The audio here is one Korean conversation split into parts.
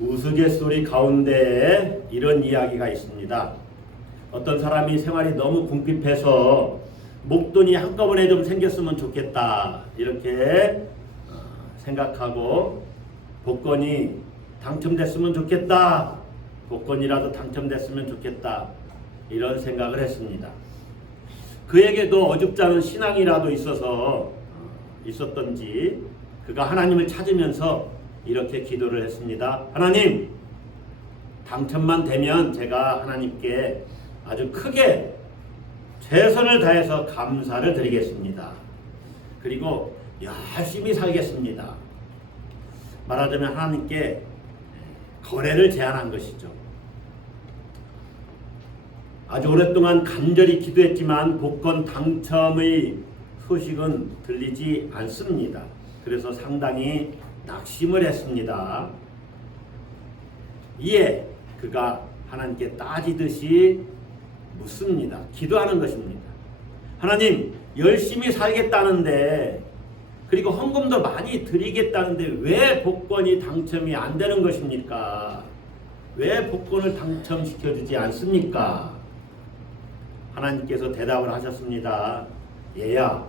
우스갯소리 가운데 이런 이야기가 있습니다. 어떤 사람이 생활이 너무 궁핍해서 목돈이 한꺼번에 좀 생겼으면 좋겠다 이렇게 생각하고 복권이 당첨됐으면 좋겠다, 복권이라도 당첨됐으면 좋겠다 이런 생각을 했습니다. 그에게도 어줍지 않은 신앙이라도 있었던지 그가 하나님을 찾으면서 이렇게 기도를 했습니다. 하나님, 당첨만 되면 제가 하나님께 아주 크게 최선을 다해서 감사를 드리겠습니다. 그리고 열심히 살겠습니다. 말하자면 하나님께 거래를 제안한 것이죠. 아주 오랫동안 간절히 기도했지만 복권 당첨의 소식은 들리지 않습니다. 그래서 상당히 낙심을 했습니다. 이에 그가 하나님께 따지듯이 묻습니다. 기도하는 것입니다. 하나님, 열심히 살겠다는데 그리고 헌금도 많이 드리겠다는데 왜 복권이 당첨이 안 되는 것입니까? 왜 복권을 당첨시켜주지 않습니까? 하나님께서 대답을 하셨습니다. 얘야,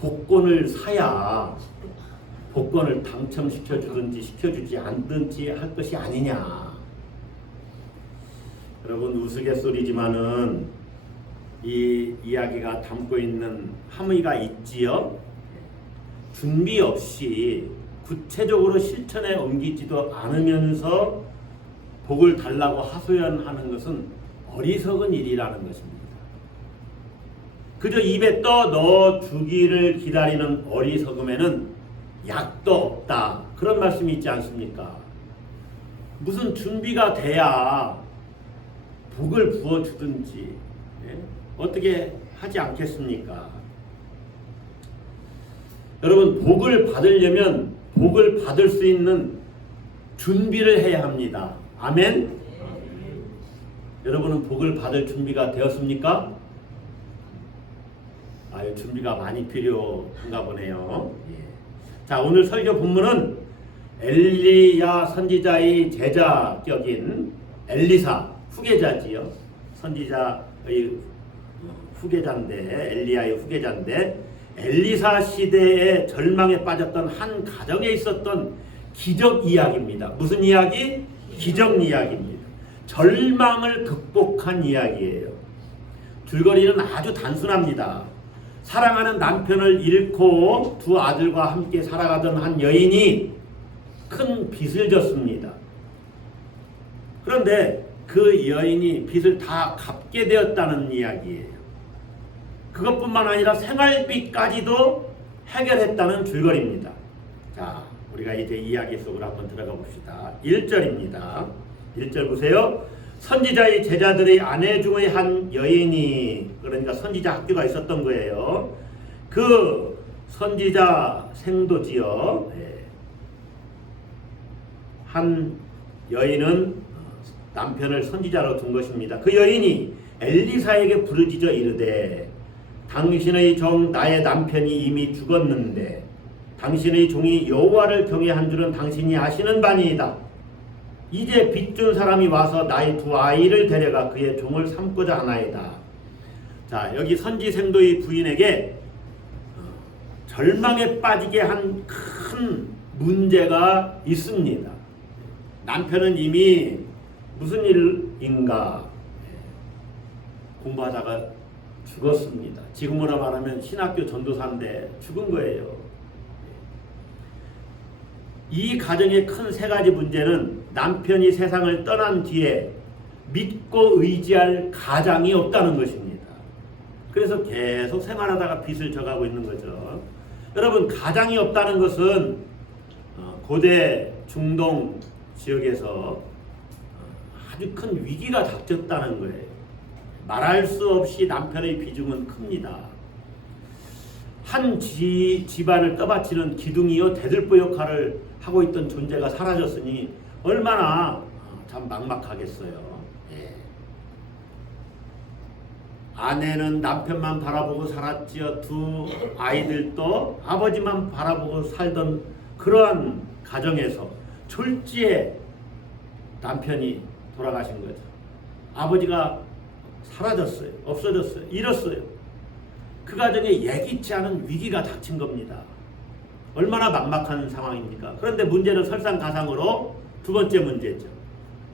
복권을 사야 복권을 당첨시켜주든지 시켜주지 않든지 할 것이 아니냐. 여러분, 우스갯소리지만은 이 이야기가 담고 있는 함의가 있지요. 준비 없이 구체적으로 실천에 옮기지도 않으면서 복을 달라고 하소연하는 것은 어리석은 일이라는 것입니다. 그저 입에 떠 넣어 주기를 기다리는 어리석음에는 약도 없다, 그런 말씀이 있지 않습니까? 무슨 준비가 돼야 복을 부어주든지 어떻게 하지 않겠습니까? 여러분, 복을 받으려면 복을 받을 수 있는 준비를 해야 합니다. 아멘? 여러분은 복을 받을 준비가 되었습니까? 준비가 많이 필요한가 보네요. 자, 오늘 설교 본문은 엘리야 선지자의 제자격인 엘리사, 후계자지요. 선지자의 후계자인데, 엘리야의 후계자인데, 엘리사 시대에 절망에 빠졌던 한 가정에 있었던 기적 이야기입니다. 무슨 이야기? 기적 이야기입니다. 절망을 극복한 이야기예요. 줄거리는 아주 단순합니다. 사랑하는 남편을 잃고 두 아들과 함께 살아가던 한 여인이 큰 빚을 졌습니다. 그런데 그 여인이 빚을 다 갚게 되었다는 이야기예요. 그것뿐만 아니라 생활비까지도 해결했다는 줄거리입니다. 자, 우리가 이제 이야기 속으로 한번 들어가 봅시다. 1절입니다. 1절 보세요. 선지자의 제자들의 아내 중의 한 여인이, 그러니까 선지자 학교가 있었던 거예요. 그 선지자 생도지요. 한 여인은 남편을 선지자로 둔 것입니다. 그 여인이 엘리사에게 부르짖어 이르되, 당신의 종 나의 남편이 이미 죽었는데 당신의 종이 여호와를 경외한 줄은 당신이 아시는 바니이다. 이제 빚준 사람이 와서 나의 두 아이를 데려가 그의 종을 삼고자 하나이다. 자, 여기 선지생도의 부인에게 절망에 빠지게 한 큰 문제가 있습니다. 남편은 이미 무슨 일인가 공부하다가 죽었습니다. 지금으로 말하면 신학교 전도사인데 죽은 거예요. 이 가정의 큰 세 가지 문제는 남편이 세상을 떠난 뒤에 믿고 의지할 가장이 없다는 것입니다. 그래서 계속 생활하다가 빚을 져가고 있는 거죠. 여러분, 가장이 없다는 것은 고대 중동 지역에서 아주 큰 위기가 닥쳤다는 거예요. 말할 수 없이 남편의 비중은 큽니다. 한 집안을 떠받치는 기둥이요 대들보 역할을 하고 있던 존재가 사라졌으니 얼마나 참 막막하겠어요. 아내는 남편만 바라보고 살았지요. 두 아이들도 아버지만 바라보고 살던 그러한 가정에서 졸지에 남편이 돌아가신 거죠. 아버지가 사라졌어요. 없어졌어요. 잃었어요. 그 가정에 예기치 않은 위기가 닥친 겁니다. 얼마나 막막한 상황입니까? 그런데 문제는 설상가상으로 두 번째 문제죠.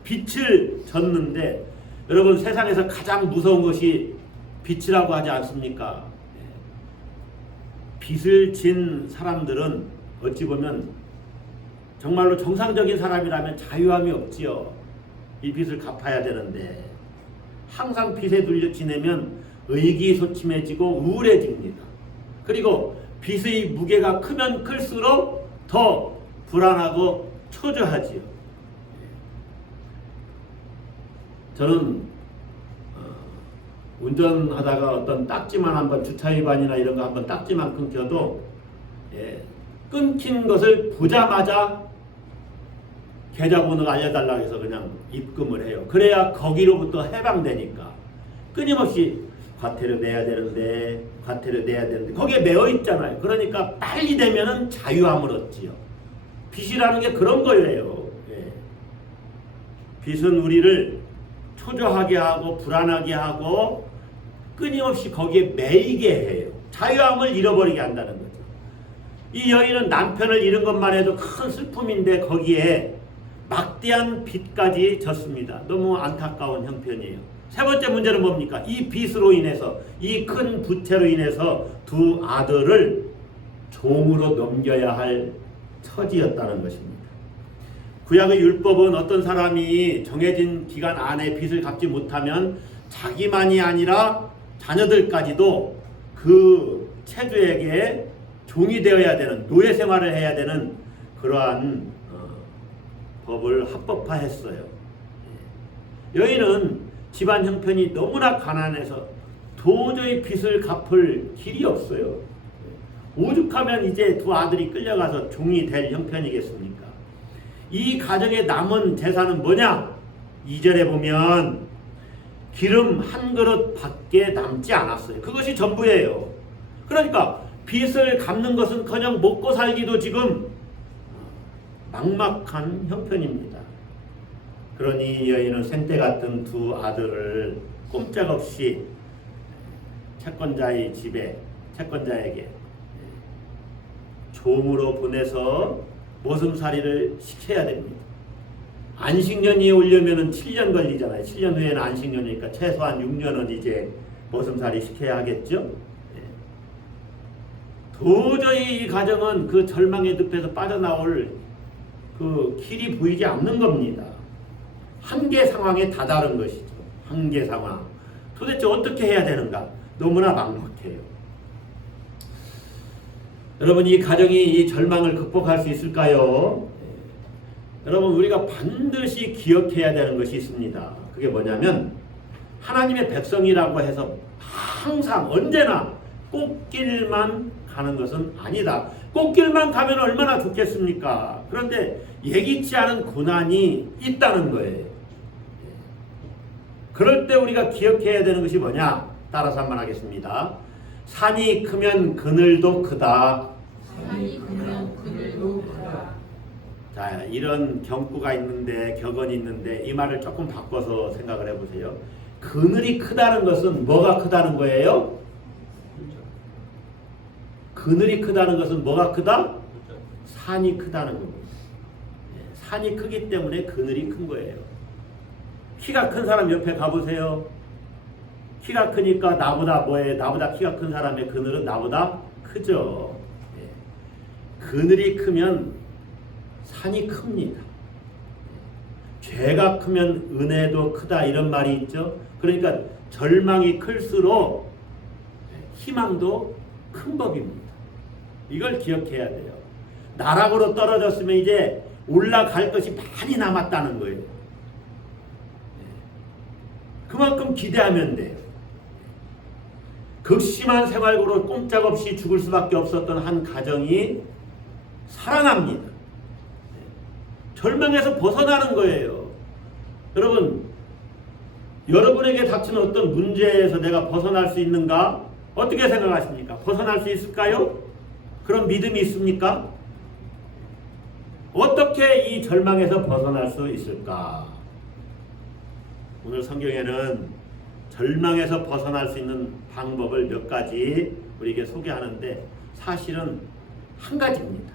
빛을 졌는데 여러분 세상에서 가장 무서운 것이 빛이라고 하지 않습니까? 빛을 진 사람들은 어찌 보면 정말로 정상적인 사람이라면 자유함이 없지요. 이 빚을 갚아야 되는데 항상 빚에 눌려 지내면 의기소침해지고 우울해집니다. 그리고 빚의 무게가 크면 클수록 더 불안하고 초조하지요. 저는 운전하다가 어떤 딱지만 한번 주차 위반이나 이런 거 한번 딱지만 끊겨도 끊긴 것을 보자마자 계좌번호 알려달라고 해서 그냥 입금을 해요. 그래야 거기로부터 해방되니까. 끊임없이 과태료 내야 되는데 거기에 매여 있잖아요. 그러니까 빨리 되면은 자유함을 얻지요. 빚이라는 게 그런 거예요. 빚은 우리를 초조하게 하고 불안하게 하고 끊임없이 거기에 매이게 해요. 자유함을 잃어버리게 한다는 거죠. 이 여인은 남편을 잃은 것만 해도 큰 슬픔인데 거기에 막대한 빚까지 졌습니다. 너무 안타까운 형편이에요. 세 번째 문제는 뭡니까? 이 빚으로 인해서, 이 큰 부채로 인해서 두 아들을 종으로 넘겨야 할 처지였다는 것입니다. 구약의 율법은 어떤 사람이 정해진 기간 안에 빚을 갚지 못하면 자기만이 아니라 자녀들까지도 그 채주에게 종이 되어야 되는, 노예 생활을 해야 되는 그러한 법을 합법화했어요. 여인은 집안 형편이 너무나 가난해서 도저히 빚을 갚을 길이 없어요. 오죽하면 이제 두 아들이 끌려가서 종이 될 형편이겠습니까? 이 가정에 남은 재산은 뭐냐? 2절에 보면 기름 한 그릇 밖에 남지 않았어요. 그것이 전부예요. 그러니까 빚을 갚는 것은커녕 먹고 살기도 지금 막막한 형편입니다. 그러니 여인은 생때 같은 두 아들을 꼼짝없이 채권자의 집에, 채권자에게 종으로 보내서 모슴살이를 시켜야 됩니다. 안식년이 오려면 7년 걸리잖아요. 7년 후에는 안식년이니까 최소한 6년은 이제 모슴살이 시켜야 하겠죠. 도저히 이 가정은 그 절망의 늪에서 빠져나올 그 길이 보이지 않는 겁니다. 한계 상황에 다다른 것이죠. 한계 상황. 도대체 어떻게 해야 되는가? 너무나 막막해요. 여러분, 이 가정이 이 절망을 극복할 수 있을까요? 여러분, 우리가 반드시 기억해야 되는 것이 있습니다. 그게 뭐냐면 하나님의 백성이라고 해서 항상 언제나 꽃길만 가는 것은 아니다. 꽃길만 가면 얼마나 좋겠습니까? 그런데 예기치 않은 고난이 있다는 거예요. 그럴 때 우리가 기억해야 되는 것이 뭐냐? 따라서 한번 하겠습니다. 산이 크면 그늘도 크다. 산이 크면 그늘도 크다. 자, 이런 경구가 있는데, 격언이 있는데 이 말을 조금 바꿔서 생각을 해보세요. 그늘이 크다는 것은 뭐가 크다는 거예요? 그늘이 크다는 것은 뭐가 크다? 산이 크다는 겁니다. 산이 크기 때문에 그늘이 큰 거예요. 키가 큰 사람 옆에 가보세요. 키가 크니까 나보다 뭐예요? 나보다 키가 큰 사람의 그늘은 나보다 크죠. 그늘이 크면 산이 큽니다. 죄가 크면 은혜도 크다, 이런 말이 있죠. 그러니까 절망이 클수록 희망도 큰 법입니다. 이걸 기억해야 돼요. 나락으로 떨어졌으면 이제 올라갈 것이 많이 남았다는 거예요. 그만큼 기대하면 돼요. 극심한 생활고로 꼼짝없이 죽을 수밖에 없었던 한 가정이 살아납니다. 절망에서 벗어나는 거예요. 여러분, 여러분에게 닥치는 어떤 문제에서 내가 벗어날 수 있는가? 어떻게 생각하십니까? 벗어날 수 있을까요? 그런 믿음이 있습니까? 어떻게 이 절망에서 벗어날 수 있을까? 오늘 성경에는 절망에서 벗어날 수 있는 방법을 몇 가지 우리에게 소개하는데 사실은 한 가지입니다.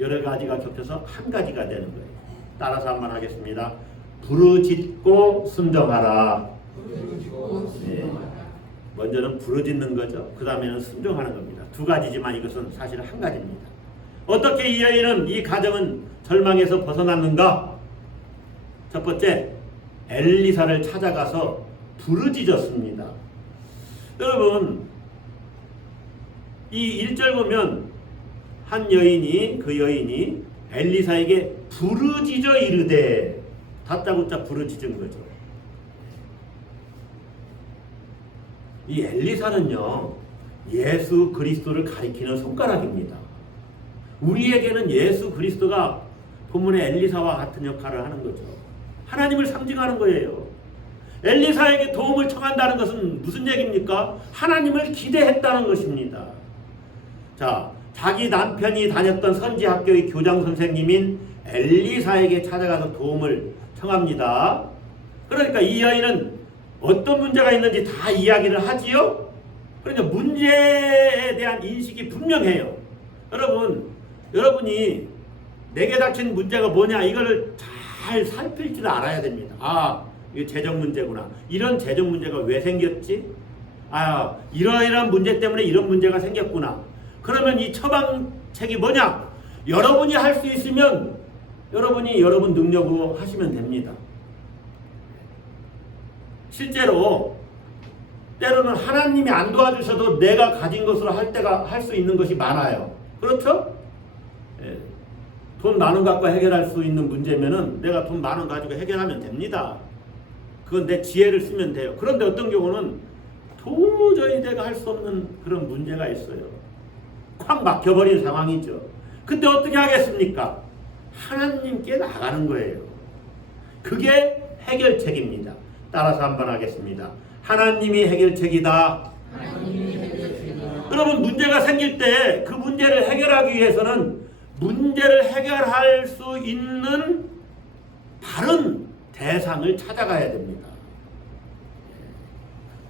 여러 가지가 겹쳐서 한 가지가 되는 거예요. 따라서 한번 하겠습니다. 부르짖고 순종하라. 네. 먼저는 부르짖는 거죠. 그 다음에는 순종하는 겁니다. 두 가지지만 이것은 사실 한 가지입니다. 어떻게 이 여인은, 이 가정은 절망에서 벗어났는가? 첫 번째, 엘리사를 찾아가서 부르짖었습니다. 여러분, 이 1절 보면 한 여인이, 그 여인이 엘리사에게 부르짖어 이르되, 다짜고짜 부르짖은 거죠. 이 엘리사는요, 예수 그리스도를 가리키는 손가락입니다. 우리에게는 예수 그리스도가 본문의 엘리사와 같은 역할을 하는 거죠. 하나님을 상징하는 거예요. 엘리사에게 도움을 청한다는 것은 무슨 얘기입니까? 하나님을 기대했다는 것입니다. 자, 자기 남편이 다녔던 선지학교의 교장 선생님인 엘리사에게 찾아가서 도움을 청합니다. 그러니까 이 여인은 어떤 문제가 있는지 다 이야기를 하지요. 그러니까 문제에 대한 인식이 분명해요. 여러분이 내게 닥친 문제가 뭐냐, 이거를 잘 살필 줄 알아야 됩니다. 아, 이게 재정 문제구나. 이런 재정 문제가 왜 생겼지? 아, 이러이러한 문제 때문에 이런 문제가 생겼구나. 그러면 이 처방책이 뭐냐? 여러분이 할 수 있으면 여러분이 여러분 능력으로 하시면 됩니다. 실제로 때로는 하나님이 안 도와주셔도 내가 가진 것으로 할 수 있는 것이 많아요. 그렇죠? 예. 돈 만 원 갖고 해결할 수 있는 문제면은 내가 돈 만 원 가지고 해결하면 됩니다. 그건 내 지혜를 쓰면 돼요. 그런데 어떤 경우는 도저히 내가 할 수 없는 그런 문제가 있어요. 콱 막혀버린 상황이죠. 근데 어떻게 하겠습니까? 하나님께 나가는 거예요. 그게 해결책입니다. 따라서 한번 하겠습니다. 하나님이 해결책이다. 여러분, 문제가 생길 때 그 문제를 해결하기 위해서는 문제를 해결할 수 있는 바른 대상을 찾아가야 됩니다.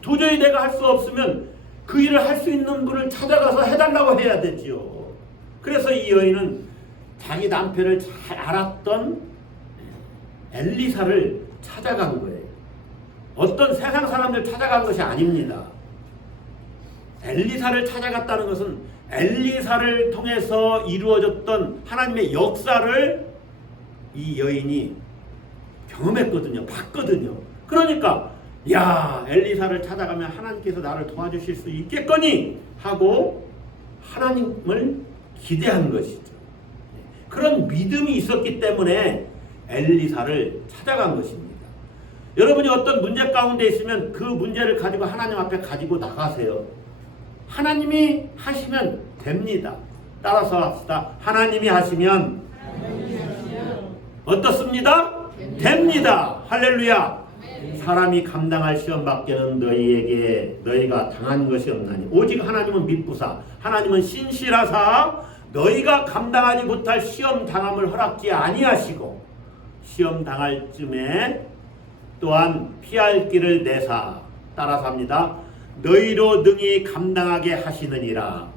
도저히 내가 할 수 없으면 그 일을 할 수 있는 분을 찾아가서 해달라고 해야 되지요. 그래서 이 여인은 자기 남편을 잘 알았던 엘리사를 찾아간 거예요. 어떤 세상 사람들 찾아간 것이 아닙니다. 엘리사를 찾아갔다는 것은 엘리사를 통해서 이루어졌던 하나님의 역사를 이 여인이 경험했거든요. 봤거든요. 그러니까 야, 엘리사를 찾아가면 하나님께서 나를 도와주실 수 있겠거니 하고 하나님을 기대한 것이죠. 그런 믿음이 있었기 때문에 엘리사를 찾아간 것입니다. 여러분이 어떤 문제 가운데 있으면 그 문제를 가지고 하나님 앞에 가지고 나가세요. 하나님이 하시면 됩니다. 따라서 합시다. 하나님이 하시면 어떻습니다? 됩니다. 할렐루야. 사람이 감당할 시험 밖에는 너희가 당한 것이 없나니 오직 하나님은 미쁘사 하나님은 신실하사 너희가 감당하지 못할 시험 당함을 허락지 아니하시고 시험 당할 쯤에 또한 피할 길을 내사 따라서 합니다. 너희로 능히 감당하게 하시느니라.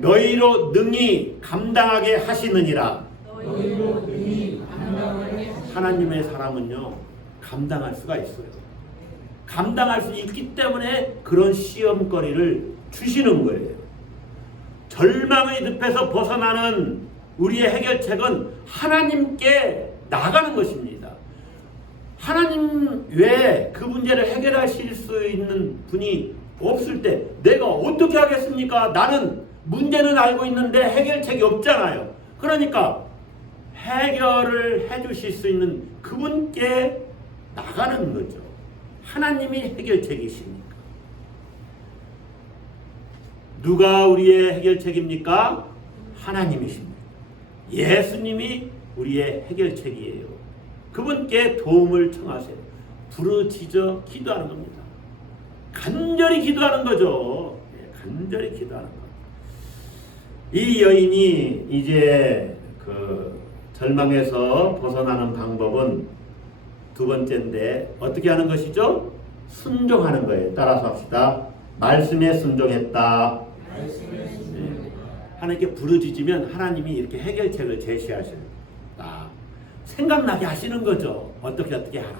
너희로 능히 감당하게 하시느니라. 하나님의 사람은요, 감당할 수가 있어요. 감당할 수 있기 때문에 그런 시험거리를 주시는 거예요. 절망의 늪에서 벗어나는 우리의 해결책은 하나님께 나가는 것입니다. 하나님 외에 그 문제를 해결하실 수 있는 분이 없을 때 내가 어떻게 하겠습니까? 나는 문제는 알고 있는데 해결책이 없잖아요. 그러니까 해결을 해주실 수 있는 그분께 나가는 거죠. 하나님이 해결책이십니까? 누가 우리의 해결책입니까? 하나님이십니다. 예수님이 우리의 해결책이에요. 그분께 도움을 청하세요. 부르짖어 기도하는 겁니다. 간절히 기도하는 거죠. 간절히 기도하는 것. 이 여인이 이제 그 절망에서 벗어나는 방법은 두 번째인데 어떻게 하는 것이죠? 순종하는 거예요. 따라서 합시다. 말씀에 순종했다. 하나님께 부르짖으면 하나님이 이렇게 해결책을 제시하십니다. 생각나게 하시는 거죠. 어떻게 하라.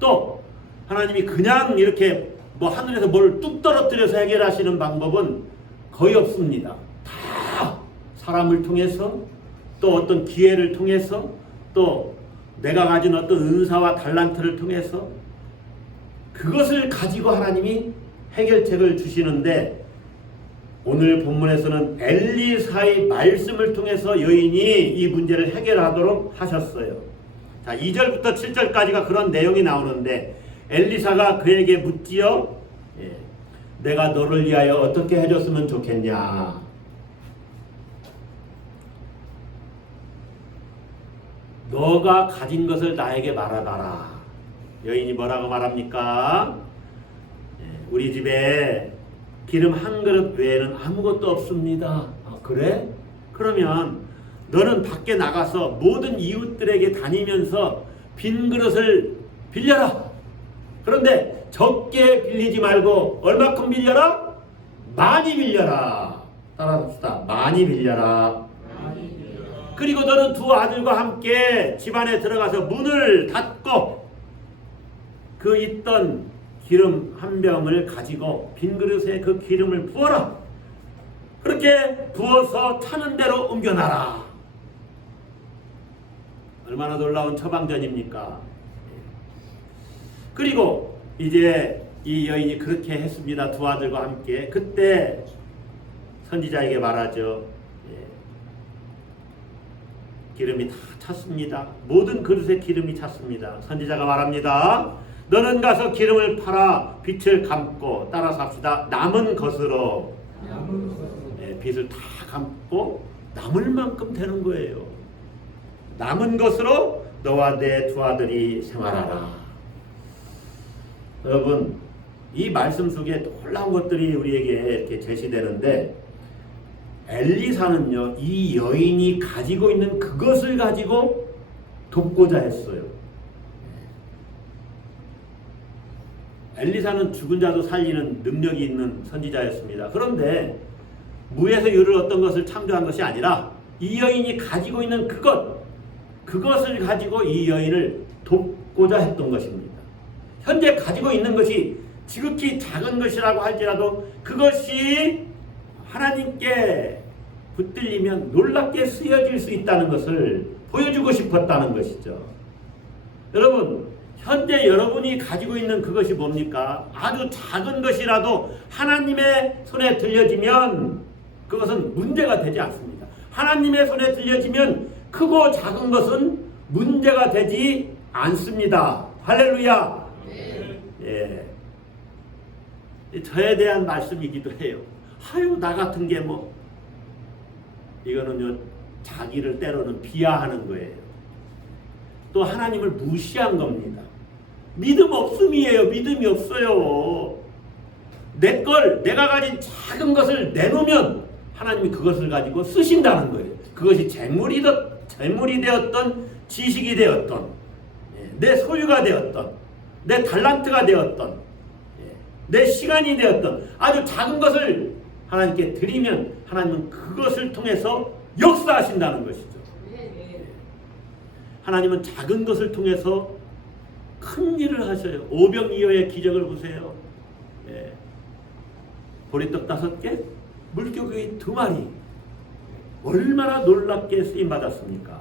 또 하나님이 그냥 이렇게 뭐 하늘에서 뭘 뚝 떨어뜨려서 해결하시는 방법은 거의 없습니다. 다 사람을 통해서 또 어떤 기회를 통해서 또 내가 가진 어떤 은사와 달란트를 통해서 그것을 가지고 하나님이 해결책을 주시는데 오늘 본문에서는 엘리사의 말씀을 통해서 여인이 이 문제를 해결하도록 하셨어요. 자, 2절부터 7절까지가 그런 내용이 나오는데 엘리사가 그에게 묻지요. 내가 너를 위하여 어떻게 해줬으면 좋겠냐. 너가 가진 것을 나에게 말하라. 여인이 뭐라고 말합니까? 우리 집에 기름 한 그릇 외에는 아무것도 없습니다. 그래? 그러면 너는 밖에 나가서 모든 이웃들에게 다니면서 빈 그릇을 빌려라. 그런데 적게 빌리지 말고 얼마큼 빌려라? 많이 빌려라. 따라합시다. 많이 빌려라. 그리고 너는 두 아들과 함께 집안에 들어가서 문을 닫고 그 있던 기름 한 병을 가지고 빈 그릇에 그 기름을 부어라. 그렇게 부어서 타는 대로 옮겨놔라. 얼마나 놀라운 처방전입니까? 그리고 이제 이 여인이 그렇게 했습니다. 두 아들과 함께. 그때 선지자에게 말하죠. 기름이 다 찼습니다. 모든 그릇에 기름이 찼습니다. 선지자가 말합니다. 너는 가서 기름을 팔아 빚을 갚고, 따라서 합시다. 남은 것으로 빚을 다 갚고 남을 만큼 되는 거예요. 남은 것으로 너와 내 두 아들이 생활하라. 여러분, 이 말씀 속에 놀라운 것들이 우리에게 이렇게 제시되는데 엘리사는요, 이 여인이 가지고 있는 그것을 가지고 돕고자 했어요. 엘리사는 죽은 자도 살리는 능력이 있는 선지자였습니다. 그런데 무에서 유를 어떤 것을 창조한 것이 아니라 이 여인이 가지고 있는 그것을 가지고 이 여인을 돕고자 했던 것입니다. 현재 가지고 있는 것이 지극히 작은 것이라고 할지라도 그것이 하나님께 붙들리면 놀랍게 쓰여질 수 있다는 것을 보여주고 싶었다는 것이죠. 여러분, 현재 여러분이 가지고 있는 그것이 뭡니까? 아주 작은 것이라도 하나님의 손에 들려지면 그것은 문제가 되지 않습니다. 하나님의 손에 들려지면 크고 작은 것은 문제가 되지 않습니다. 할렐루야. 예. 저에 대한 말씀이기도 해요. 하유, 나 같은 게 뭐, 이거는요, 자기를 때로는 비하하는 거예요. 또 하나님을 무시한 겁니다. 믿음 없음이에요. 믿음이 없어요. 내가 가진 작은 것을 내놓으면 하나님이 그것을 가지고 쓰신다는 거예요. 그것이 재물이 되었던, 지식이 되었던, 내 소유가 되었던, 내 달란트가 되었던, 내 시간이 되었던 아주 작은 것을 하나님께 드리면 하나님은 그것을 통해서 역사하신다는 것이죠. 하나님은 작은 것을 통해서 큰 일을 하셔요. 오병이어의 기적을 보세요. 보리떡 5개, 물고기 2마리. 얼마나 놀랍게 쓰임받았습니까?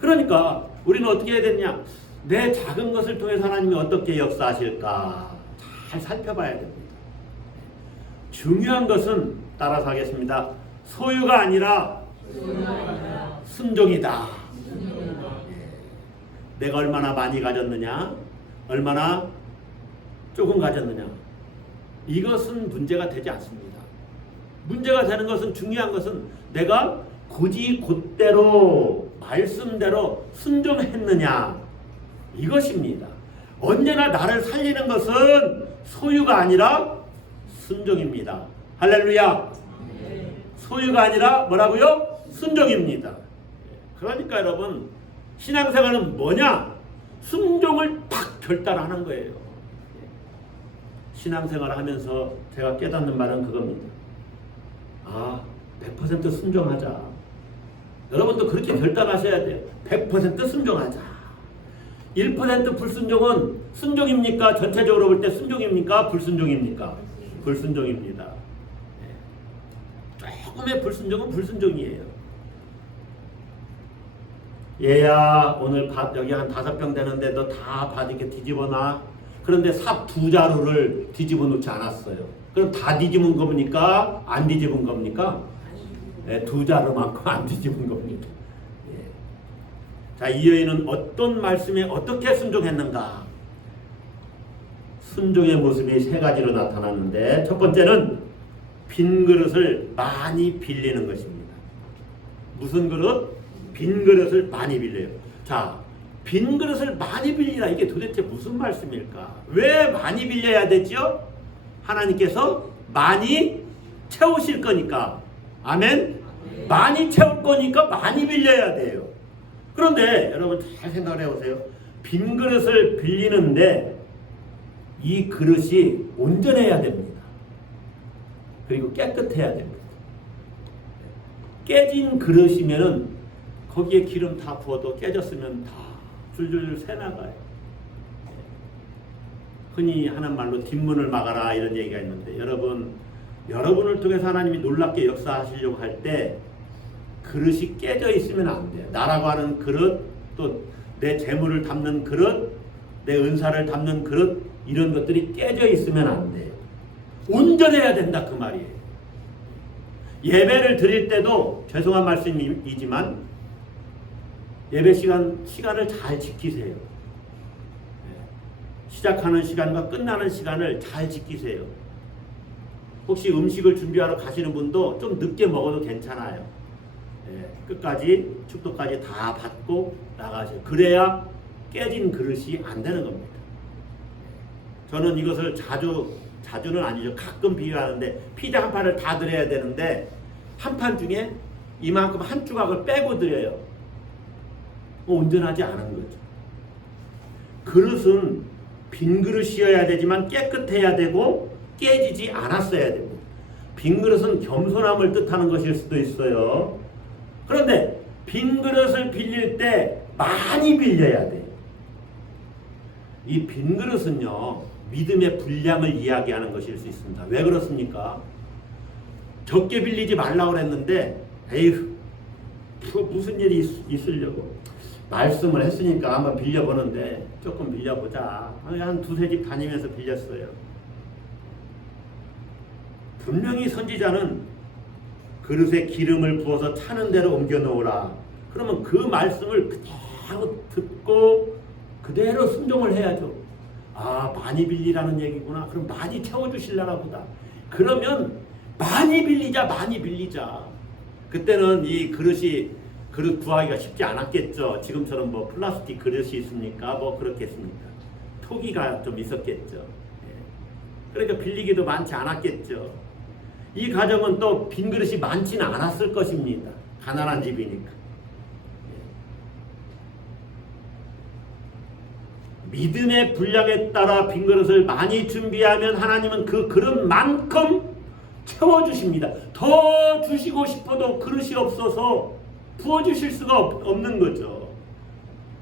그러니까 우리는 어떻게 해야 되냐? 내 작은 것을 통해서 하나님이 어떻게 역사하실까 잘 살펴봐야 됩니다. 중요한 것은, 따라서 하겠습니다. 소유가 아니라 순종이다. 내가 얼마나 많이 가졌느냐, 얼마나 조금 가졌느냐, 이것은 문제가 되지 않습니다. 문제가 되는 것은, 중요한 것은 내가 굳이 곧대로 말씀대로 순종했느냐, 이것입니다. 언제나 나를 살리는 것은 소유가 아니라 순종입니다. 할렐루야. 소유가 아니라 뭐라고요? 순종입니다. 그러니까 여러분 신앙생활은 뭐냐? 순종을 팍 결단하는 거예요. 신앙생활 하면서 제가 깨닫는 말은 그겁니다. 100% 순종하자. 여러분도 그렇게 결단하셔야 돼요. 100% 순종하자. 1% 불순종은 순종입니까? 전체적으로 볼 때 순종입니까? 불순종입니까? 불순종입니다. 조금의 불순종은 불순종이에요. 얘야 오늘 밥 여기 한 5병 되는데 너 다 밥 이렇게 뒤집어놔. 그런데 삽 2자루를 뒤집어 놓지 않았어요. 그럼 다 뒤집은 겁니까? 안 뒤집은 겁니까? 네, 2자루만큼 안 뒤집은 겁니다. 예. 자, 이 여인은 어떤 말씀에 어떻게 순종했는가? 순종의 모습이 3가지로 나타났는데 첫 번째는 빈 그릇을 많이 빌리는 것입니다. 무슨 그릇? 빈 그릇을 많이 빌려요. 자, 빈 그릇을 많이 빌리라. 이게 도대체 무슨 말씀일까? 왜 많이 빌려야 되죠? 하나님께서 많이 채우실 거니까. 아멘? 많이 채울 거니까 많이 빌려야 돼요. 그런데 여러분 잘 생각을 해보세요. 빈 그릇을 빌리는데 이 그릇이 온전해야 됩니다. 그리고 깨끗해야 됩니다. 깨진 그릇이면은 거기에 기름 다 부어도 깨졌으면 다 줄줄줄 새나가요. 흔히 하는 말로 뒷문을 막아라 이런 얘기가 있는데 여러분을 통해서 하나님이 놀랍게 역사하시려고 할 때 그릇이 깨져 있으면 안 돼요. 나라고 하는 그릇, 또 내 재물을 담는 그릇, 내 은사를 담는 그릇, 이런 것들이 깨져 있으면 안 돼요. 온전해야 된다 그 말이에요. 예배를 드릴 때도 죄송한 말씀이지만 예배 시간을 잘 지키세요. 시작하는 시간과 끝나는 시간을 잘 지키세요. 혹시 음식을 준비하러 가시는 분도 좀 늦게 먹어도 괜찮아요. 끝까지 축도까지 다 받고 나가세요. 그래야 깨진 그릇이 안 되는 겁니다. 저는 이것을 자주는 아니죠. 가끔 비유하는데 피자 한 판을 다 드려야 되는데 한 판 중에 이만큼 한 조각을 빼고 드려요. 온전하지 않은 거죠. 그릇은 빈 그릇이어야 되지만 깨끗해야 되고 깨지지 않았어야 됩니다. 빈 그릇은 겸손함을 뜻하는 것일 수도 있어요. 그런데 빈 그릇을 빌릴 때 많이 빌려야 돼요. 이 빈 그릇은요, 믿음의 분량을 이야기하는 것일 수 있습니다. 왜 그렇습니까? 적게 빌리지 말라고 그랬는데 에휴, 무슨 일이 있으려고 말씀을 했으니까 한번 빌려보는데 조금 빌려보자. 한 2-3집 다니면서 빌렸어요. 분명히 선지자는 그릇에 기름을 부어서 차는 대로 옮겨 놓으라. 그러면 그 말씀을 그대로 듣고 그대로 순종을 해야죠. 많이 빌리라는 얘기구나. 그럼 많이 채워주실라나 보다. 그러면 많이 빌리자. 그때는 이 그릇 구하기가 쉽지 않았겠죠. 지금처럼 뭐 플라스틱 그릇이 있습니까? 뭐 그렇겠습니까? 토기가 좀 있었겠죠. 그러니까 빌리기도 많지 않았겠죠. 이 가정은 또 빈 그릇이 많지는 않았을 것입니다. 가난한 집이니까. 믿음의 분량에 따라 빈 그릇을 많이 준비하면 하나님은 그 그릇만큼 채워주십니다. 더 주시고 싶어도 그릇이 없어서 부어주실 수가 없는 거죠.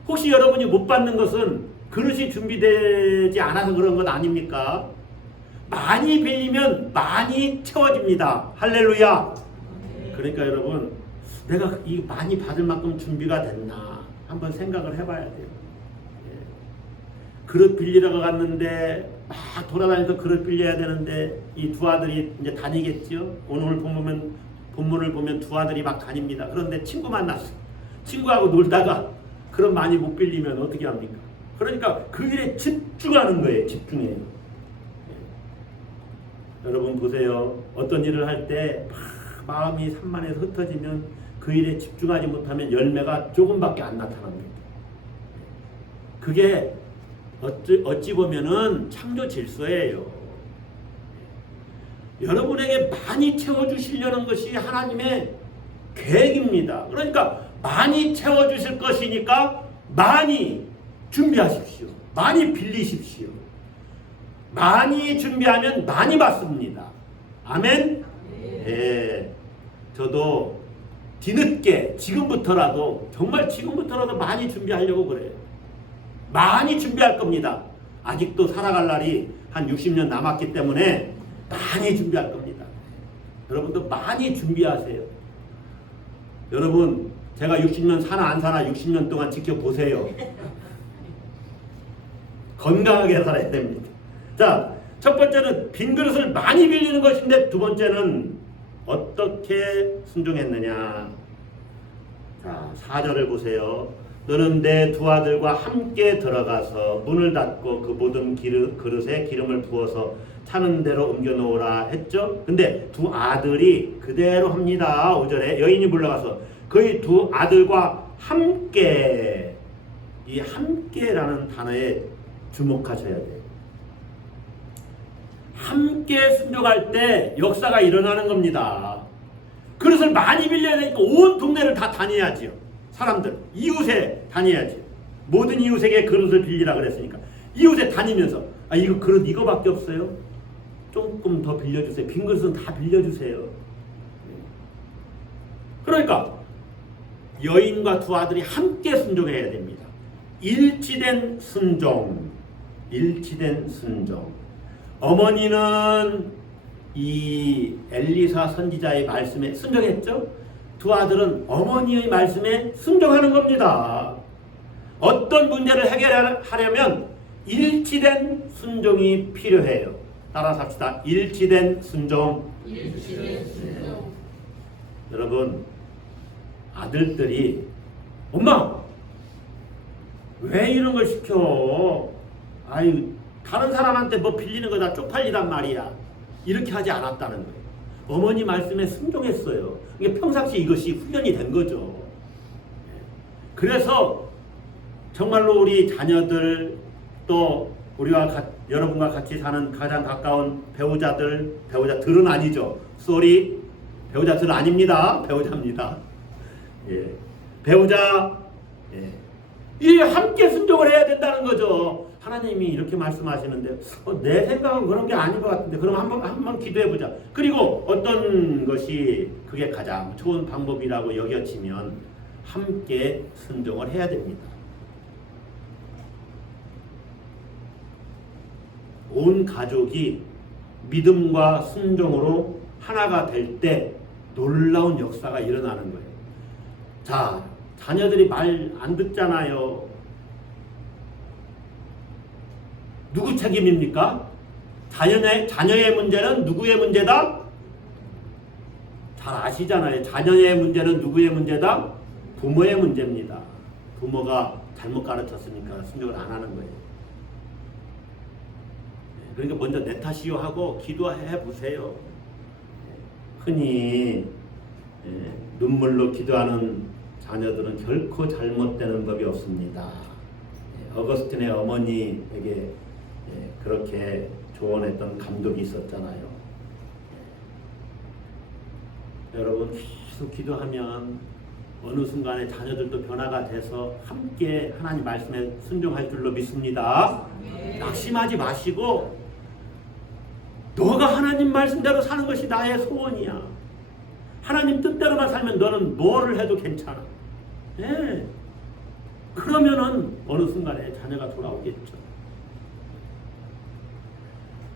혹시 여러분이 못 받는 것은 그릇이 준비되지 않아서 그런 것 아닙니까? 많이 빌리면 많이 채워집니다. 할렐루야. 그러니까 여러분, 내가 이 많이 받을 만큼 준비가 됐나 한번 생각을 해봐야 돼요. 그릇 빌리러 갔는데 막 돌아다니면서 그릇 빌려야 되는데 이 두 아들이 이제 다니겠죠. 오늘 본문을 보면 두 아들이 막 다닙니다. 그런데 친구 만났어. 친구하고 놀다가 그럼 많이 못 빌리면 어떻게 합니까? 그러니까 그 일에 집중하는 거예요. 집중해요. 여러분 보세요. 어떤 일을 할 때 마음이 산만해서 흩어지면 그 일에 집중하지 못하면 열매가 조금밖에 안 나타납니다. 그게 어찌 보면은 창조 질서예요. 여러분에게 많이 채워주시려는 것이 하나님의 계획입니다. 그러니까 많이 채워주실 것이니까 많이 준비하십시오. 많이 빌리십시오. 많이 준비하면 많이 받습니다. 아멘? 예. 저도 뒤늦게 지금부터라도 정말 지금부터라도 많이 준비하려고 그래요. 많이 준비할 겁니다. 아직도 살아갈 날이 한 60년 남았기 때문에 많이 준비할 겁니다. 여러분도 많이 준비하세요. 여러분 제가 60년 사나 안 사나 60년 동안 지켜보세요. 건강하게 살아야 됩니다. 자, 첫 번째는 빈 그릇을 많이 빌리는 것인데 두 번째는 어떻게 순종했느냐. 자, 4절을 보세요. 너는 내 두 아들과 함께 들어가서 문을 닫고 그 모든 그릇에 기름을 부어서 차는 대로 옮겨 놓으라 했죠. 근데 두 아들이 그대로 합니다. 5절에 여인이 물러가서 그의 두 아들과 함께, 이 함께라는 단어에 주목하셔야 돼요. 함께 순종할 때 역사가 일어나는 겁니다. 그릇을 많이 빌려야 되니까 온 동네를 다 다녀야지요. 사람들 이웃에 다녀야지. 모든 이웃에게 그릇을 빌리라 그랬으니까 이웃에 다니면서 아 이거 그릇 이거밖에 없어요? 조금 더 빌려주세요. 빈 그릇은 다 빌려주세요. 그러니까 여인과 두 아들이 함께 순종해야 됩니다. 일치된 순종. 일치된 순종. 어머니는 이 엘리사 선지자의 말씀에 순종했죠. 두 아들은 어머니의 말씀에 순종하는 겁니다. 어떤 문제를 해결하려면 일치된 순종이 필요해요. 따라서 합시다. 일치된 순종. 일치된 순종. 여러분 아들들이 엄마 왜 이런 걸 시켜? 아유 다른 사람한테 뭐 빌리는 거 다 쪽팔리란 말이야. 이렇게 하지 않았다는 거예요. 어머니 말씀에 순종했어요. 이게 평상시 이것이 훈련이 된 거죠. 그래서 정말로 우리 자녀들 또 여러분과 같이 사는 가장 가까운 배우자들은 아니죠. 쏘리 배우자들 아닙니다. 배우자입니다. 예. 배우자 이 함께 순종을 해야 된다는 거죠. 하나님이 이렇게 말씀하시는데 내 생각은 그런 게 아닌 것 같은데 그럼 한번 기도해 보자. 그리고 어떤 것이 그게 가장 좋은 방법이라고 여겨지면 함께 순종을 해야 됩니다. 온 가족이 믿음과 순종으로 하나가 될 때 놀라운 역사가 일어나는 거예요. 자, 자녀들이 말 안 듣잖아요. 누구 책임입니까? 자녀의 문제는 누구의 문제다? 잘 아시잖아요. 자녀의 문제는 누구의 문제다? 부모의 문제입니다. 부모가 잘못 가르쳤으니까 순종을 안 하는 거예요. 그러니까 먼저 내 탓이요 하고 기도해 보세요. 흔히 눈물로 기도하는 자녀들은 결코 잘못되는 법이 없습니다. 어거스틴의 어머니에게 그렇게 조언했던 감독이 있었잖아요. 여러분 계속 기도하면 어느 순간에 자녀들도 변화가 돼서 함께 하나님 말씀에 순종할 줄로 믿습니다. 낙심하지 마시고 너가 하나님 말씀대로 사는 것이 나의 소원이야. 하나님 뜻대로만 살면 너는 뭐를 해도 괜찮아. 그러면은 어느 순간에 자녀가 돌아오겠죠.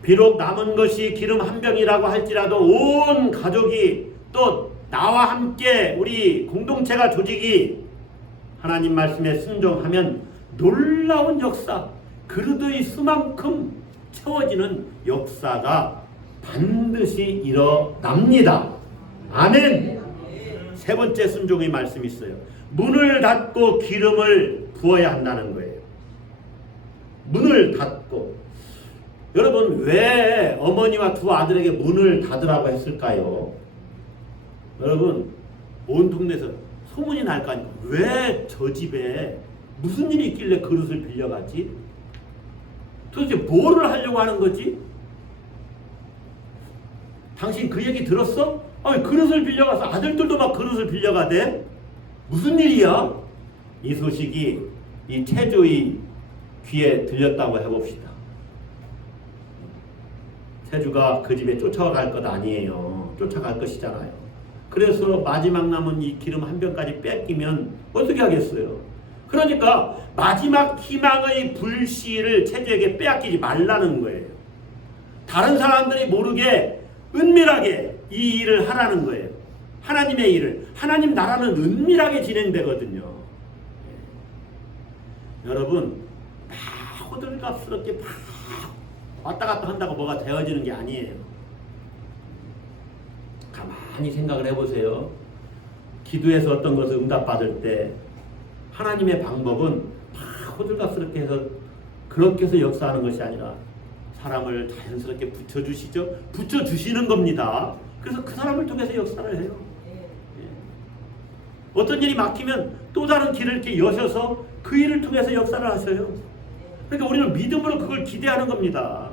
비록 남은 것이 기름 한 병이라고 할지라도 온 가족이 또 나와 함께 우리 공동체가 조직이 하나님 말씀에 순종하면 놀라운 역사, 그릇의 수만큼 채워지는 역사가 반드시 일어납니다. 아멘. 세 번째 순종의 말씀이 있어요. 문을 닫고 기름을 부어야 한다는 거예요. 문을 닫고. 여러분 왜 어머니와 두 아들에게 문을 닫으라고 했을까요? 여러분 온 동네에서 소문이 날 거 아닙니까? 왜 저 집에 무슨 일이 있길래 그릇을 빌려가지? 도대체 뭐를 하려고 하는 거지? 당신 그 얘기 들었어? 아니, 그릇을 빌려가서 아들들도 막 그릇을 빌려가대? 무슨 일이야? 이 소식이 이 태주의 귀에 들렸다고 해봅시다. 태주가 그 집에 쫓아갈 것 아니에요. 쫓아갈 것이잖아요. 그래서 마지막 남은 이 기름 한 병까지 뺏기면 어떻게 하겠어요? 그러니까 마지막 희망의 불씨를 태주에게 빼앗기지 말라는 거예요. 다른 사람들이 모르게 은밀하게 이 일을 하라는 거예요. 하나님의 일을. 하나님 나라는 은밀하게 진행되거든요. 여러분, 막 호들갑스럽게 막 왔다 갔다 한다고 뭐가 되어지는 게 아니에요. 가만히 생각을 해보세요. 기도해서 어떤 것을 응답받을 때 하나님의 방법은 막 호들갑스럽게 해서 그렇게 해서 역사하는 것이 아니라 사람을 자연스럽게 붙여주시죠. 붙여주시는 겁니다. 그래서 그 사람을 통해서 역사를 해요. 어떤 일이 막히면 또 다른 길을 이렇게 여셔서 그 일을 통해서 역사를 하셔요. 그러니까 우리는 믿음으로 그걸 기대하는 겁니다.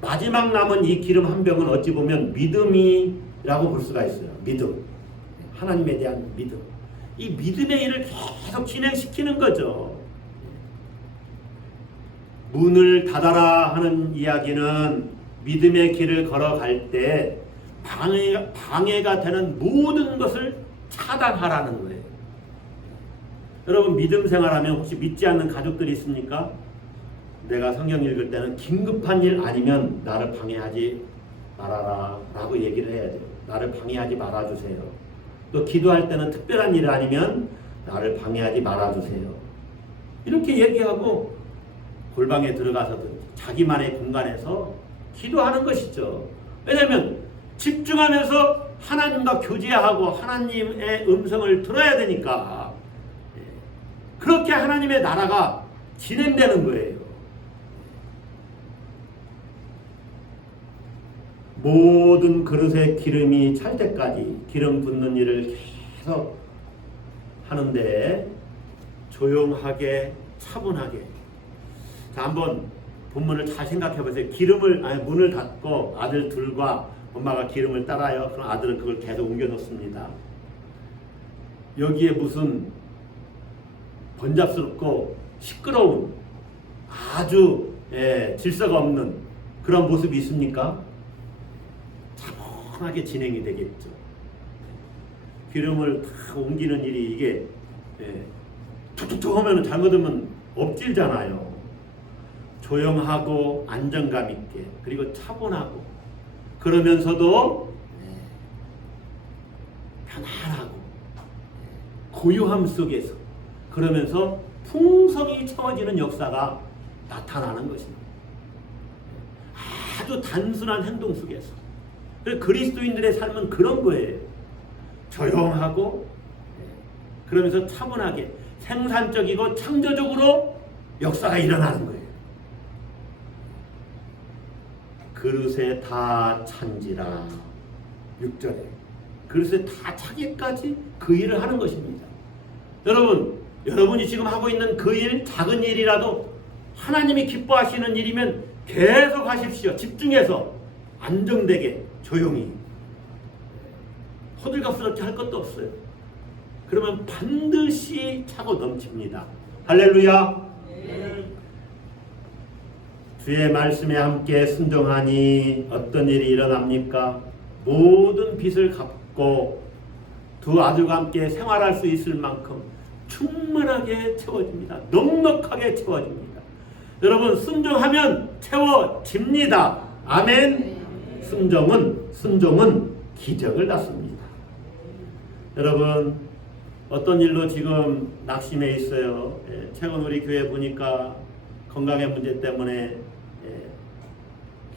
마지막 남은 이 기름 한 병은 어찌 보면 믿음이라고 볼 수가 있어요. 믿음. 하나님에 대한 믿음. 이 믿음의 일을 계속 진행시키는 거죠. 문을 닫아라 하는 이야기는 믿음의 길을 걸어갈 때 방해가 되는 모든 것을 차단하라는 거예요. 여러분, 믿음 생활하면 혹시 믿지 않는 가족들이 있습니까? 내가 성경 읽을 때는 긴급한 일 아니면 나를 방해하지 말아라 라고 얘기를 해야 돼요. 나를 방해하지 말아주세요. 또 기도할 때는 특별한 일 아니면 나를 방해하지 말아주세요. 이렇게 얘기하고 골방에 들어가서든 자기만의 공간에서 기도하는 것이죠. 왜냐하면 집중하면서 하나님과 교제하고 하나님의 음성을 들어야 되니까. 그렇게 하나님의 나라가 진행되는 거예요. 모든 그릇에 기름이 찰 때까지 기름 붓는 일을 계속 하는데 조용하게 차분하게. 자, 한번 본문을 잘 생각해 보세요. 문을 닫고 아들 둘과 엄마가 기름을 따라요. 그럼 아들은 그걸 계속 옮겨 놓습니다. 여기에 무슨 번잡스럽고 시끄러운 아주 질서가 없는 그런 모습이 있습니까? 차분하게 진행이 되겠죠. 기름을 다 옮기는 일이 이게 툭툭툭 하면 잘못하면 엎질잖아요. 조용하고 안정감 있게 그리고 차분하고 그러면서도 편안하고 고요함 속에서 그러면서 풍성이 채워지는 역사가 나타나는 것입니다. 아주 단순한 행동 속에서. 그리스도인들의 삶은 그런 거예요. 조용하고 그러면서 차분하게 생산적이고 창조적으로 역사가 일어나는 거예요. 그릇에 다 찬지라. 6절에 그릇에 다 차기까지 그 일을 하는 것입니다. 여러분이 지금 하고 있는 그 일, 작은 일이라도 하나님이 기뻐하시는 일이면 계속 하십시오. 집중해서 안정되게 조용히. 호들갑스럽게 할 것도 없어요. 그러면 반드시 차고 넘칩니다. 할렐루야. 주의 말씀에 함께 순종하니 어떤 일이 일어납니까? 모든 빚을 갚고 두 아들과 함께 생활할 수 있을 만큼 충만하게 채워집니다. 넉넉하게 채워집니다. 여러분, 순종하면 채워집니다. 아멘. 순종은 기적을 낳습니다. 여러분, 어떤 일로 지금 낙심해 있어요. 최근 우리 교회 보니까 건강의 문제 때문에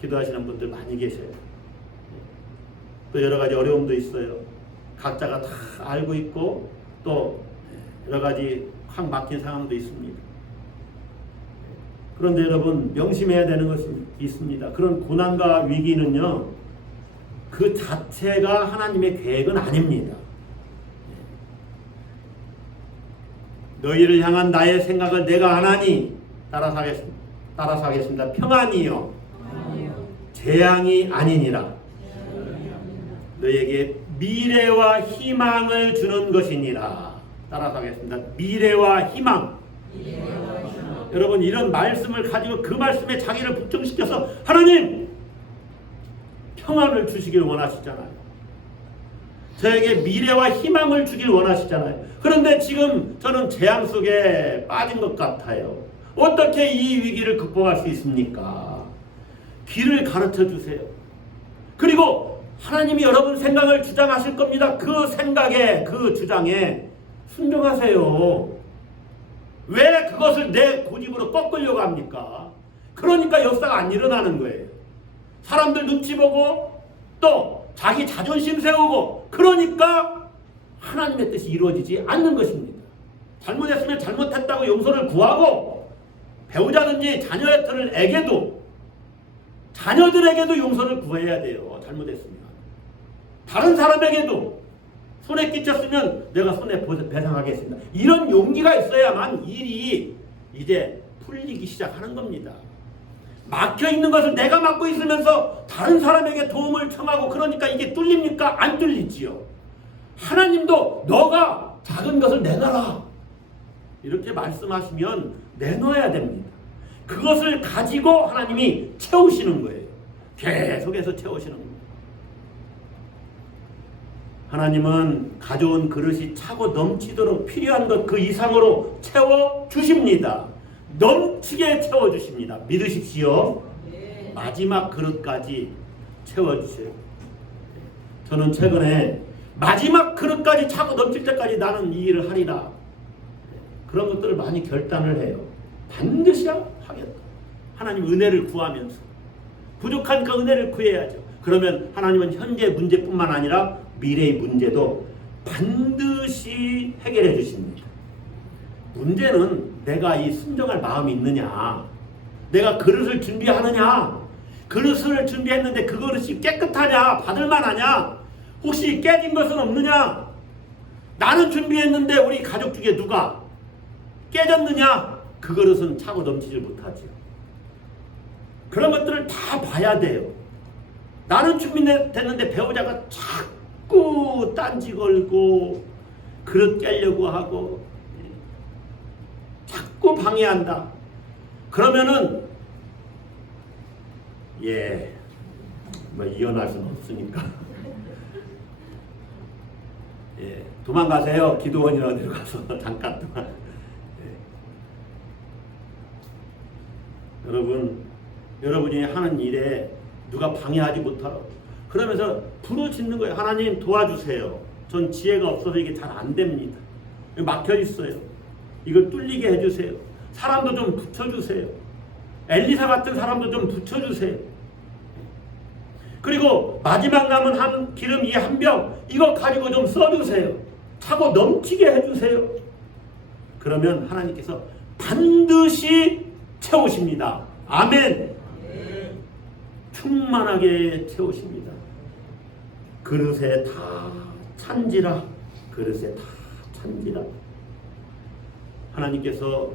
기도하시는 분들 많이 계셔요. 또 여러 가지 어려움도 있어요. 각자가 다 알고 있고 또 여러 가지 확 막힌 상황도 있습니다. 그런데 여러분, 명심해야 되는 것이 있습니다. 그런 고난과 위기는요, 그 자체가 하나님의 계획은 아닙니다. 너희를 향한 나의 생각을 내가 아나니 따라서 하겠습니다. 평안이요 재앙이 아니니라. 너에게 미래와 희망을 주는 것이니라. 따라서 하겠습니다. 미래와 희망. 여러분 이런 말씀을 가지고 그 말씀에 자기를 복종시켜서 하나님 평안을 주시길 원하시잖아요. 저에게 미래와 희망을 주길 원하시잖아요. 그런데 지금 저는 재앙 속에 빠진 것 같아요. 어떻게 이 위기를 극복할 수 있습니까? 길을 가르쳐 주세요. 그리고 하나님이 여러분 생각을 주장하실 겁니다. 그 생각에, 그 주장에 순종하세요. 왜 그것을 내 고집으로 꺾으려고 합니까? 그러니까 역사가 안 일어나는 거예요. 사람들 눈치 보고 또 자기 자존심 세우고 그러니까 하나님의 뜻이 이루어지지 않는 것입니다. 잘못했으면 잘못했다고 용서를 구하고 배우자든지 자녀들에게도 용서를 구해야 돼요. 잘못했으면. 다른 사람에게도 손해 끼쳤으면 내가 손해 배상하겠습니다. 이런 용기가 있어야만 일이 이제 풀리기 시작하는 겁니다. 막혀있는 것을 내가 맡고 있으면서 다른 사람에게 도움을 청하고 그러니까 이게 뚫립니까? 안 뚫리지요. 하나님도 너가 작은 것을 내놔라 이렇게 말씀하시면 내놔야 됩니다. 그것을 가지고 하나님이 채우시는 거예요. 계속해서 채우시는 겁니다. 하나님은 가져온 그릇이 차고 넘치도록 필요한 것 그 이상으로 채워주십니다. 넘치게 채워주십니다. 믿으십시오. 네. 마지막 그릇까지 채워주세요. 저는 최근에 마지막 그릇까지 차고 넘칠 때까지 나는 이 일을 하리라. 그런 것들을 많이 결단을 해요. 반드시 하겠다. 하나님 은혜를 구하면서. 부족하니까 은혜를 구해야죠. 그러면 하나님은 현재 문제뿐만 아니라 미래의 문제도 반드시 해결해 주십니다. 문제는 내가 이 순종할 마음이 있느냐, 내가 그릇을 준비하느냐, 그릇을 준비했는데 그 그릇이 깨끗하냐, 받을만하냐, 혹시 깨진 것은 없느냐, 나는 준비했는데 우리 가족 중에 누가 깨졌느냐, 그 그릇은 차고 넘치질 못하죠. 그런 것들을 다 봐야 돼요. 나는 준비됐는데 배우자가 자꾸 딴지 걸고 그릇 깨려고 하고 자꾸 방해한다. 그러면은 뭐 이혼할 수는 없으니까 도망가세요. 기도원이나 어디로 가서 잠깐 동안. 여러분이 하는 일에 누가 방해하지 못하라고. 그러면서 부르짖는 거예요. 하나님 도와주세요. 전 지혜가 없어서 이게 잘 안 됩니다. 막혀 있어요. 이걸 뚫리게 해주세요. 사람도 좀 붙여주세요. 엘리사 같은 사람도 좀 붙여주세요. 그리고 마지막 남은 기름 이 한 병 이거 가지고 좀 써주세요. 차고 넘치게 해주세요. 그러면 하나님께서 반드시 채우십니다. 아멘. 충만하게 채우십니다. 그릇에 다 찬지라. 그릇에 다 찬지라. 하나님께서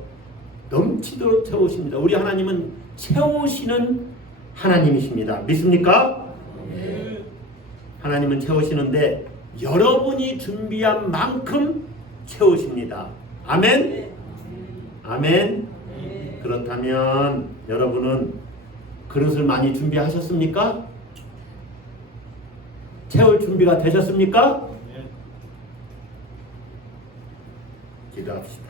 넘치도록 채우십니다. 우리 하나님은 채우시는 하나님이십니다. 믿습니까? 하나님은 채우시는데 여러분이 준비한 만큼 채우십니다. 아멘? 아멘? 그렇다면 여러분은 그릇을 많이 준비하셨습니까? 채울 준비가 되셨습니까? 기도합시다.